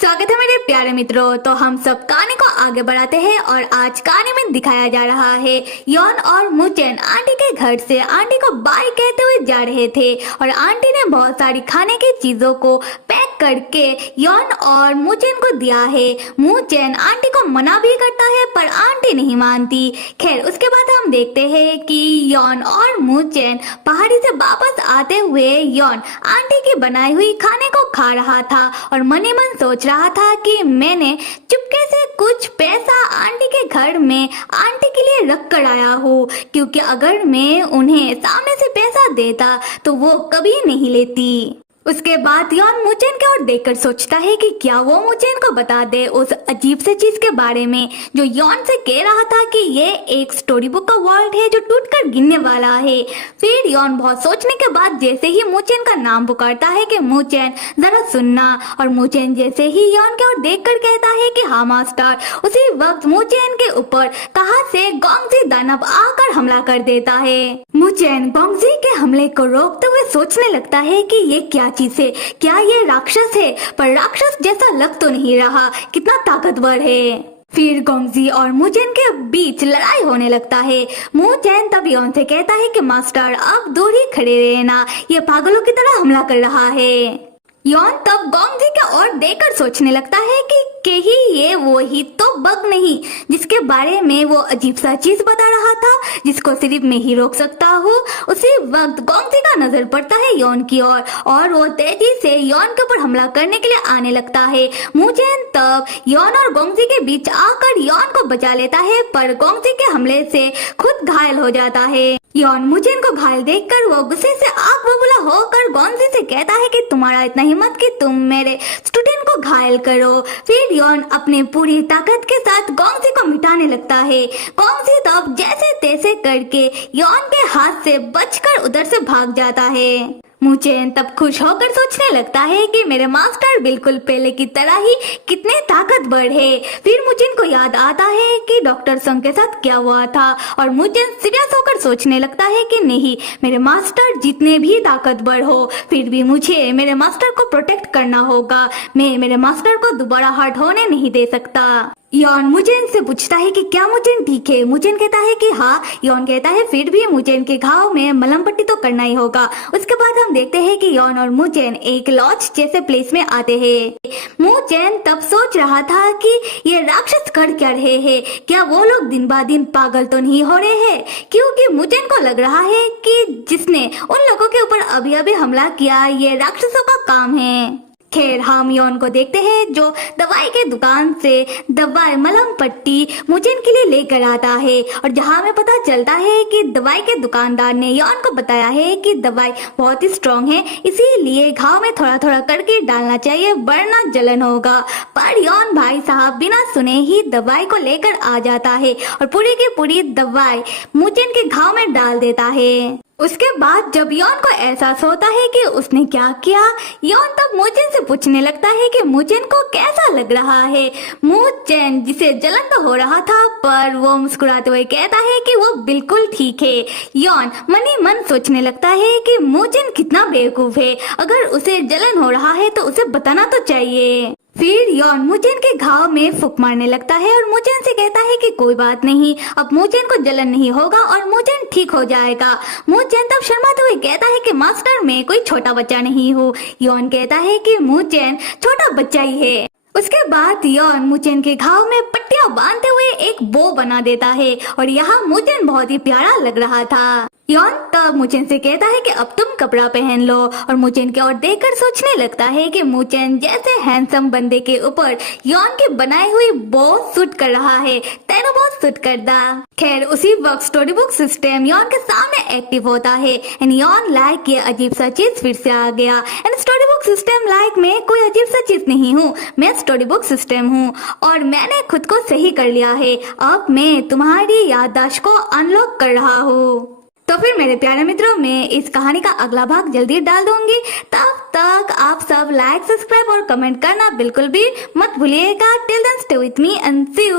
स्वागत है मेरे प्यारे मित्रों। तो हम सब कहानी को आगे बढ़ाते हैं और आज कहानी में दिखाया जा रहा है यॉन और मुचेन आंटी के घर से आंटी को बाय कहते हुए जा रहे थे और आंटी ने बहुत सारी खाने की चीजों को पैक करके यॉन और मुचेन को दिया है। मुचेन आंटी को मना भी करता है पर आंटी नहीं मानती। खैर उसके बाद हम देखते हैं कि यॉन और मुचेन पहाड़ी से वापस आते हुए यॉन आंटी की बनाई हुई खाने को खा रहा था और मन ही मन सोच रहा था कि मैंने चुपके से कुछ पैसा आंटी के घर में आंटी के लिए रख कर आया हूँ, क्योंकि अगर मैं उन्हें सामने से पैसा देता तो वो कभी नहीं लेती। उसके बाद यॉन मुचेन की ओर देखकर सोचता है कि क्या वो मुचेन को बता दे उस अजीब से चीज के बारे में जो यॉन से कह रहा था कि ये एक स्टोरी बुक का वर्ल्ड है जो टूटकर गिरने वाला है। फिर यॉन बहुत सोचने के बाद जैसे ही मुचेन का नाम पुकारता है कि मुचेन जरा सुनना, और मुचेन जैसे ही यॉन की ओर देखकर कहता है कि हाँ मास्टर, उसी वक्त मुचेन के ऊपर कहां से गोंगजी दानव आकर हमला कर देता है। मुचेन गोंगजी के हमले को रोकते हुए सोचने लगता है कि ये क्या चीज है, क्या ये राक्षस है? पर राक्षस जैसा लग तो नहीं रहा, कितना ताकतवर है। फिर गोंगजी और मुचेन के बीच लड़ाई होने लगता है। मुचेन तब यॉन से कहता है कि मास्टर अब दूर ही खड़े रहना, ये पागलों की तरह हमला कर रहा है। यॉन तब गोंगजी की ओर देखकर सोचने लगता है कि कहीं ये वो ही तो बग नहीं जिसके बारे में वो अजीब सा चीज बता रहा था, जिसको सिर्फ मैं ही रोक सकता हूँ। उसी वक्त गोंगजी का नजर पड़ता है यॉन की ओर और वो तेजी से यॉन के ऊपर हमला करने के लिए आने लगता है। मुचेन तब यॉन और गोंगजी के बीच आकर यॉन को बचा लेता है, पर गोंगजी के हमले से खुद घायल हो जाता है। यॉन मुचेन को घायल देखकर वो गुस्से से आग बबूला होकर गोंगजी से कहता है कि तुम्हारा इतना हिम्मत कि तुम मेरे स्टूडेंट को घायल करो। फिर यॉन अपने पूरी ताकत के साथ गोंगजी को मिटाने लगता है। गोंगजी तब जैसे तैसे करके यॉन के हाथ से बचकर उधर से भाग जाता है। मुचेन तब खुश होकर सोचने लगता है कि मेरे मास्टर बिल्कुल पहले की तरह ही कितने ताकतवर है। फिर मुचेन को याद आता है कि डॉक्टर संग के साथ क्या हुआ था और मुचेन सीरियस होकर सोचने लगता है कि नहीं, मेरे मास्टर जितने भी ताकतवर हो फिर भी मुझे मेरे मास्टर को प्रोटेक्ट करना होगा। मैं मेरे मास्टर को दोबारा हर्ट होने नहीं दे सकता। यॉन मुचेन से पूछता है कि क्या मुचेन ठीक है? मुचेन कहता है कि हाँ। यॉन कहता है फिर भी मुचेन के घाव में मलहम पट्टी तो करना ही होगा। उसके बाद हम देखते हैं कि यॉन और मुचेन एक लॉज जैसे प्लेस में आते हैं। मुचेन तब सोच रहा था कि ये राक्षस कर क्या रहे हैं, क्या वो लोग दिन ब दिन पागल तो नहीं हो रहे हैं? क्योंकि मुचेन को लग रहा है कि जिसने उन लोगों के ऊपर अभी अभी हमला किया ये राक्षसों का काम है। खैर हम यॉन को देखते हैं जो दवाई के दुकान से दवाई मलहम पट्टी मुचेन के लिए लेकर आता है और जहां हमें पता चलता है कि दवाई के दुकानदार ने यॉन को बताया है कि दवाई बहुत ही स्ट्रॉन्ग है, इसीलिए घाव में थोड़ा थोड़ा करके डालना चाहिए वरना जलन होगा। पर यॉन भाई साहब बिना सुने ही दवाई को लेकर आ जाता है और पूरी की पूरी दवाई मुचेन के घाव में डाल देता है। उसके बाद जब यॉन को एहसास होता है कि उसने क्या किया, यॉन तब मुचेन से पूछने लगता है कि मुचेन को कैसा लग रहा है। मुचेन जिसे जलन तो हो रहा था पर वो मुस्कुराते हुए कहता है कि वो बिल्कुल ठीक है। यॉन मन ही मन सोचने लगता है कि मुचेन कितना बेवकूफ है, अगर उसे जलन हो रहा है तो उसे बताना तो चाहिए। फिर यॉन मुचेन के घाव में फूंक मारने लगता है और मुचेन से कहता है कि कोई बात नहीं, अब मुचेन को जलन नहीं होगा और मुचेन ठीक हो जाएगा। मुचेन तब शर्माते हुए कहता है कि मास्टर मैं कोई छोटा बच्चा नहीं हूँ। यॉन कहता है कि मुचेन छोटा बच्चा ही है। उसके बाद यॉन मुचेन के घाव में पट्टियां बांधते हुए एक बो बना देता है और यहाँ मुचेन बहुत ही प्यारा लग रहा था। यॉन तब मुचेन से कहता है कि अब तुम कपड़ा पहन लो और मुचेन की ओर देखकर सोचने लगता है कि मुचेन जैसे हैंडसम बंदे के ऊपर यॉन की बनाई हुई बो सूट कर रहा है, तेरा बहुत सूट कर दा। खैर उसी वक्त स्टोरी बुक सिस्टम यॉन के सामने एक्टिव होता है एंड यॉन लाइक ये अजीब सा चीज फिर से आ गया। And story book system like में कोई अजीब सा चीज नहीं हूँ, मैं स्टोरी बुक सिस्टम हूँ और मैंने खुद को सही कर लिया है। अब मैं तुम्हारी याददाश्त को अनलॉक कर रहा हूँ। तो फिर मेरे प्यारे मित्रों मैं इस कहानी का अगला भाग जल्दी डाल दूंगी, तब तक आप सब लाइक सब्सक्राइब और कमेंट करना बिल्कुल भी मत भूलिएगा। Till then stay with me and see you.